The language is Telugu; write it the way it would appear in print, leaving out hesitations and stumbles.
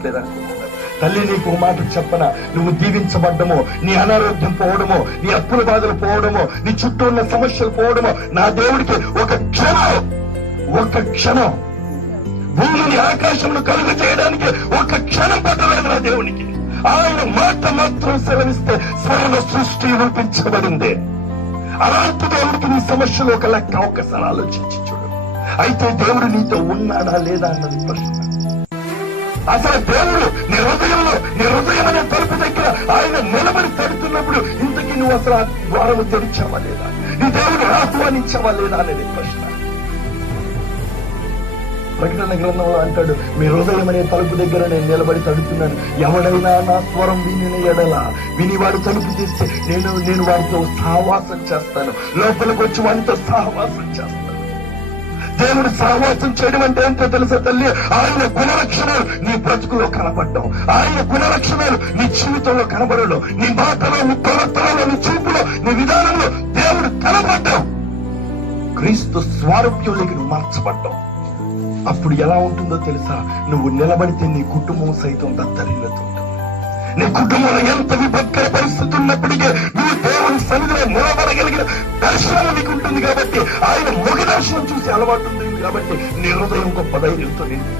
చెప్పట్లేదు అనుకుంటున్నాను. తల్లి నీకు ఒక మాట చెప్పనా, నువ్వు దీవించబడ్డమో, నీ అనారోగ్యం పోవడమో, నీ అప్పుల బాధలు పోవడమో, నీ చుట్టూ ఉన్న సమస్యలు పోవడమో నా దేవుడికి ఒక క్షణం భూమిని ఆకాశంలో కలుగ చేయడానికి ఒక క్షణం పట్టలేదు నా దేవునికి. ఆయన మాట మాత్రం సెలవిస్తే సర్వ సృష్టి రూపించబడింది. అలాంటి దేవుడికి నీ సమస్యలు ఒక లెక్క ఒక్కసారి ఆలోచించి చూడు. అయితే దేవుడు నీతో ఉన్నాడా లేదా అన్నది ప్రశ్న. అసలు దేవుడు నీ హృదయం అనే తలుపు దగ్గర ఆయన నిలబడి తడుతున్నప్పుడు ఇంతకీ నువ్వు అసలు ఆ ద్వారము తెరిచావా లేదా, నీ దేవుడు ఆహ్వానించావా లేదా అనేది ప్రశ్న. ప్రకటన గ్రంథంలో అంటాడు, మీ హృదయం అనే తలుపు దగ్గర నేను నిలబడి తడుతున్నాను, ఎవడైనా నా స్వరం విని ఎడల విని వాడు తలుపు తీస్తే నేను వాడితో సహవాసం చేస్తాను, లోపలికి వచ్చి వాడితో సహవాసం చేస్తాను. దేవుడు సహవాసం చేయడం అంటే ఏంటో తెలుసా తల్లి? ఆయన గుణలక్షణాలు నీ బ్రతుకులో కనపడడం, ఆయన గుణలక్షణాలు నీ జీవితంలో కనబడడం, నీ మాటలో, నీ ప్రవర్తనలో, నీ చూపులో, నీ విధానంలో దేవుడు కనపడ్డం, క్రీస్తు స్వారూప్యంలోకి నువ్వు మార్చబడ్డం. అప్పుడు ఎలా ఉంటుందో తెలుసా? నువ్వు నిలబడితే నీ కుటుంబం సైతం దత్తరిల్లుతుంటుంది. నీ కుటుంబంలో ఎంత విపత్కర పరిస్థితి ఉన్నప్పటికీ నువ్వు దేవుని సన్నిధిలో నిలబడగలిగిన దర్శనం నీకు ఉంటుంది. కాబట్టి ఆయన ముఖ దర్శనం చూసి అలవాటు ఉంది కాబట్టి నీ హృదయం గొప్ప ధైర్యంతో నిండి